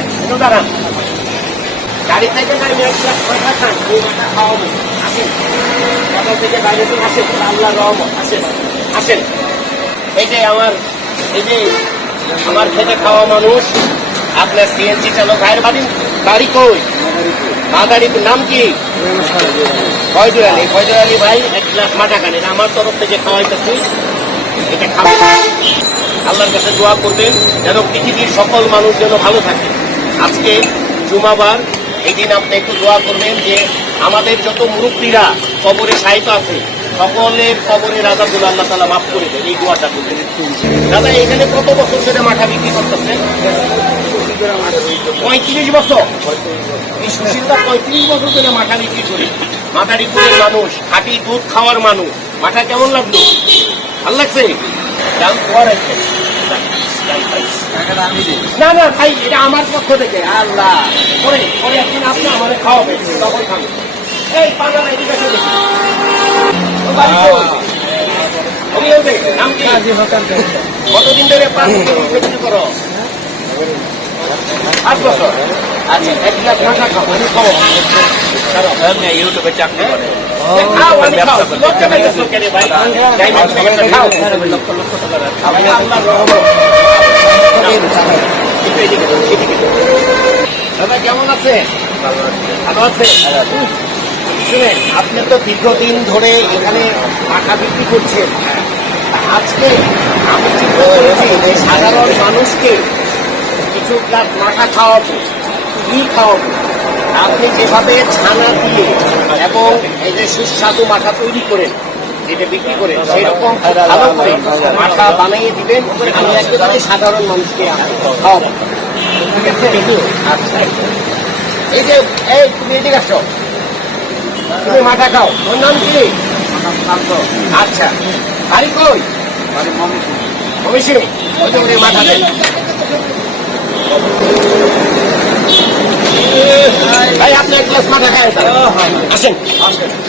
একটু দাঁড়ান। গাড়ি থেকে মাথা খান এই মাথা খাওয়াবো। আসেন। সকাল থেকে বাইরে থেকে আসেন আল্লাহ আসেন আসেন। এই আমার এই আমার খেতে খাওয়া মানুষ, আপনার সিএনজি চালক ভাইয়ের বাড়ি বাড়ি কই? মাদারিপুর, নাম কি? ফয়জুর আলী। ফয়জুর আলী ভাই, এক গ্লাস খান। এটা আমার তরফ থেকে খাওয়াইতেছি। এটা খাবেন আল্লাহর কাছে দোয়া করবেন যেন পৃথিবীর সকল মানুষ যেন ভালো থাকে। আজকে জুমাবার এই দিন আপনি একটু দোয়া করবেন যে আমাদের যত মুরব্বীরা কবরে সাহিত্য আছে, সকলের কবরে রাজাগুলো আল্লাহ তালা মাফ করে দেন, এই দোয়াটা করবেন। দাদা, এখানে কত বছর ধরে মাঠা বিক্রি করতেছেন পঁয়ত্রিশ বছর? এই সুশীলটা পঁয়ত্রিশ বছর ধরে মাঠা বিক্রি করে। মাদারীপুরের মানুষ, খাঁটি দুধ খাওয়ার মানুষ, মাঠা কেমন লাগল? ভালো লাগছে? দাম তোমার আছে। না না ভাই এটা আমার পক্ষ থেকে। আল্লাহ। পরে পরে একদিন আপনি আমার খাওয়াবে তখন খাবে এই পাঙ্গা? কতদিন ধরে পাঁচ করো? আট বছর? আচ্ছা খাব। ইউটিউবে চাকরি করে। কেমন আছে। ভালো আছে। শুনেন আপনি তো দীর্ঘদিন ধরে এখানে মাথা বিক্রি করছেন। আজকে আমি চিন্তা করেছি যে সাধারণ মানুষকে কিছু গ্লাস মাথা খাওয়াবো? ঘি খাওয়াবো আপনি যেভাবে ছানা দিয়ে এবং এই যে সুস্বাদু মাথা তৈরি করেন যেটা বিক্রি করেন সেই রকম ভালো করে মাথা বানিয়ে দিবেন। আমি একেবারে সাধারণ মানুষকে খাওয়াবো। ঠিক আছে আচ্ছা। এই যে এই তুমি এদিকে আসো। তুমি মাথা খাও। তোর নাম কি? আচ্ছা। বাড়ি কই? অবশ্যই ওই ওরে মাথা দেন। ভাই আপনি এক গ্লাস মাথা খায় আসেন।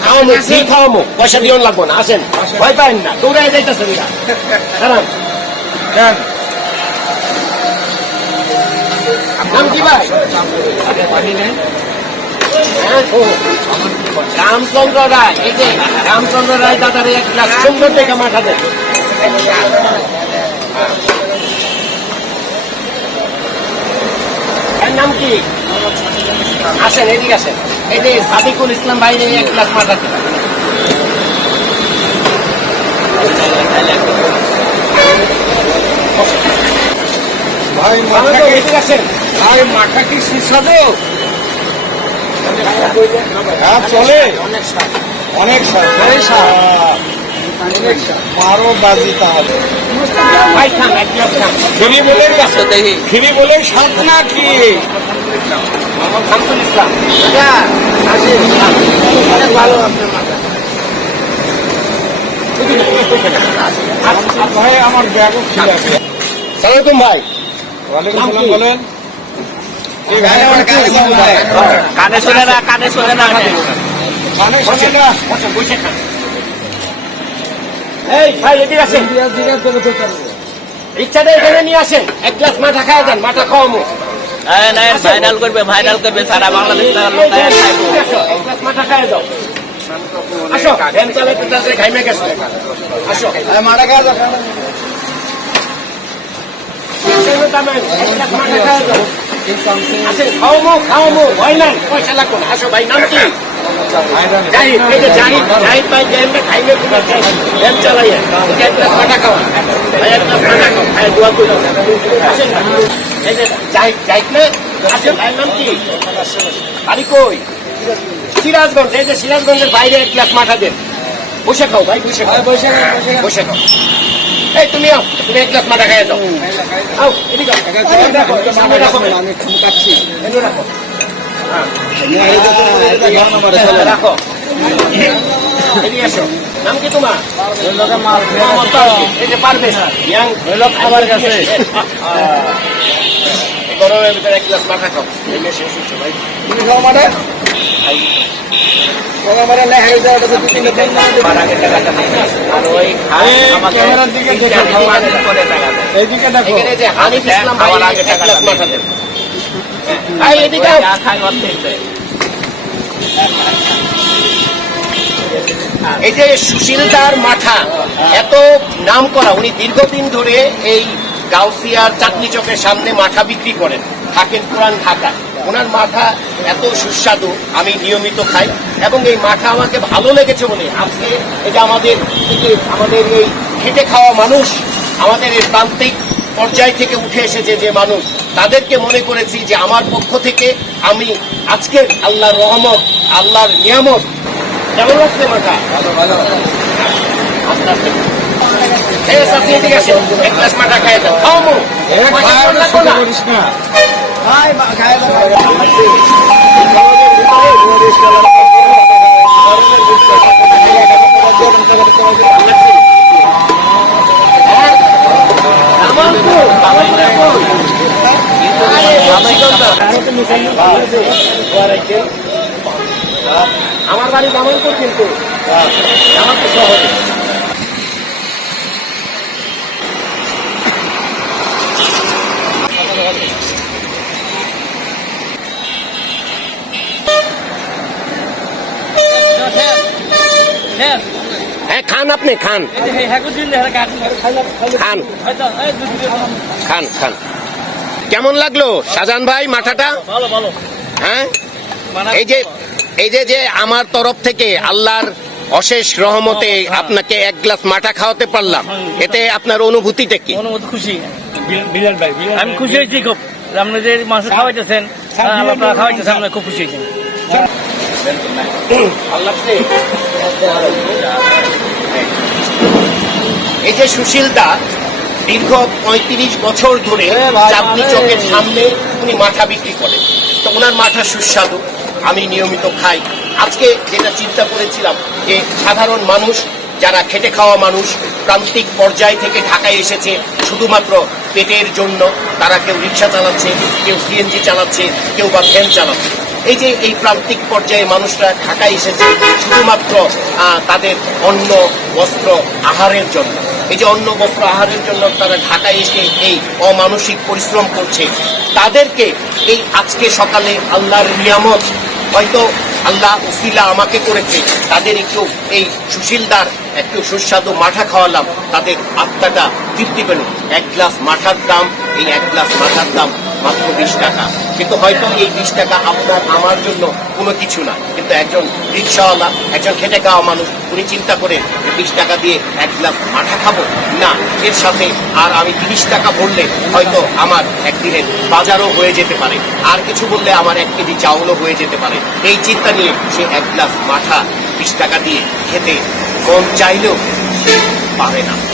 খাওয়ামো কি খাওয়ামো পয়সা দিও লাগবো না। আসেন। ভয় পাইন না। দৌড়ায় যাইতেছে না দাঁড়ান। নাম কি ভাই? হ্যাঁ। রামচন্দ্র রায় এই যে রামচন্দ্র রায় দাদার এক গ্লাস সুন্দর থেকে মাথা এর নাম কি? আসেন এদিকে আসেন। এই যে সাদিকুল ইসলাম বাইরে এক গ্লাস মাথা ভাই মাথা কি এদিকে আসেন। ভাই মাথা কি সুস্বাদু? হ্যাঁ চলে। অনেক স্বাদ। অনেক স্বাদ। মারো বাজি তাহলে ফিরি বলে ফিরি না কি? ভালো ভাই আমার ব্যাগও ছিল আছে। সালামালাইকুম ভাই। ওয়ালাইকুম সালাম বলেন। কানে শুনে না। কানে শুনে না কানে শুনে না মানে শোনে না বসেন, বসে খান। এই ভাই এদিকে আসেন। ইচ্ছাটা এখানে নিয়ে আসেন। এক গ্লাস মাথা খাওয়া যান মাথা খাওয়ামো ভাইরাল করবে ভাইরাল করবে সারা বাংলাদেশ মাথা খাওয়া যাও আসো। ভ্যান চালাতে খাইমে গেছো আসো। মাথা খাওয়া যাও। সিরাজগঞ্জ, এই যে সিরাজগঞ্জের বাইরে এক গ্লাস মাথা দেন। বসে খাও ভাই বসে খাও বসে খাও। বসে খাও। এই তুমি আও তুমি এক গ্লাস মাথা খাইয়া যাও আও এদিকে। আমি সামনে রাখো ভাই। এনে রাখো। হ্যাঁ, রাখো। নাম কি তোমার? পারবে তাওহিদ। এই যে পারভেজ ইয়াং খাবার কাছে গরমের ভিতরে এক গ্লাস মাথা খাও। এই শেষ হচ্ছে ভাই। তুমি খাও মানে এই যে। মাথা সুশীলদার মাঠা এত নাম করা উনি দীর্ঘদিন ধরে এই গাউসিয়ার চাটনি চকের সামনে মাথা বিক্রি করেন। থাকেন পুরান ঢাকা ওনার মাথা এত সুস্বাদু, আমি নিয়মিত খাই এবং এই মাথা আমাকে ভালো লেগেছে বলে আজকে যে আমাদের আমাদের এই খেটে খাওয়া মানুষ আমাদের এই প্রান্তিক পর্যায় থেকে উঠে এসেছে যে মানুষ, তাদেরকে মনে করেছি যে আমার পক্ষ থেকে আমি আজকের আল্লাহর রহমত, আল্লাহর নিয়ামত। কেমন লাগছে মাথা ভালো ভালো আস্তে আস্তে ঠিক আছে আপনি এদিকে আসেন এক গ্লাস মাথা খাইয়ে দেন খাও মো আমার বাড়ি জামালপুর কিন্তু। শহরে হ্যাঁ খান আপনি খান। খান। খান খান। কেমন লাগল শাহজাহান ভাই মাথাটা ভালো ভালো। হ্যাঁ? এই যে এই যে যে আমার তরফ থেকে আল্লাহর অশেষ রহমতে আপনাকে এক গ্লাস মাঠা খাওয়াতে পারলাম। এতে আপনার অনুভূতিটা কি? খুশি। আমি খুশি হয়েছি খুব। আপনি যে মাংস খাওয়াইতেছেন আপনারা খাওয়াইতেছেন আমরা খুব খুশি হয়েছি। এই যে সুশীল দা দীর্ঘ পঁয়ত্রিশ বছর ধরে চাঁদনি ভাই। সামনে উনি মাথা বিক্রি করেন। তো ওনার মাথা সুস্বাদু আমি নিয়মিত খাই। আজকে যেটা চিন্তা করেছিলাম যে সাধারণ মানুষ যারা খেটে খাওয়া মানুষ প্রান্তিক পর্যায় থেকে ঢাকায় এসেছে শুধুমাত্র পেটের জন্য তারা কেউ রিক্সা চালাচ্ছে কেউ সিএনজি চালাচ্ছে কেউ বা ভ্যান চালাচ্ছে। এই যে এই প্রান্তিক পর্যায়ে মানুষরা ঢাকায় এসেছে, শুধুমাত্র তাদের অন্ন, বস্ত্র আহারের জন্য। এই যে অন্ন, বস্ত্র আহারের জন্য তারা ঢাকায় এসে এই অমানসিক পরিশ্রম করছে। তাদেরকে এই আজকে সকালে আল্লাহর নিয়ামত, হয়তো আল্লাহ উসিলা আমাকে করেছে, তাদের একটু এই সুশীলদার, একটু সুস্বাদু মাঠা খাওয়ালাম, তাদের আত্মাটা তৃপ্তি পেল। এক গ্লাস মাঠার দাম, এই এক গ্লাস মাঠার দাম মাত্র বিশ টাকা। কিন্তু হয়তো এই বিশ টাকা আপনার আমার জন্য কোনো কিছু না। কিন্তু একজন রিক্সাওয়ালা, একজন খেটে খাওয়া মানুষ, উনি চিন্তা করে বিশ টাকা দিয়ে এক গ্লাস মাঠা খাব? না, এর সাথে আর আমি তিরিশ টাকা ভরলে হয়তো আমার একদিনের বাজারও হয়ে যেতে পারে। আর কিছু বললে আমার এক কেজি চাউলও হয়ে যেতে পারে। এই চিন্তা নিয়ে সে এক গ্লাস মাঠা বিশ টাকা দিয়ে খেতে কম চাইলেও পারে না।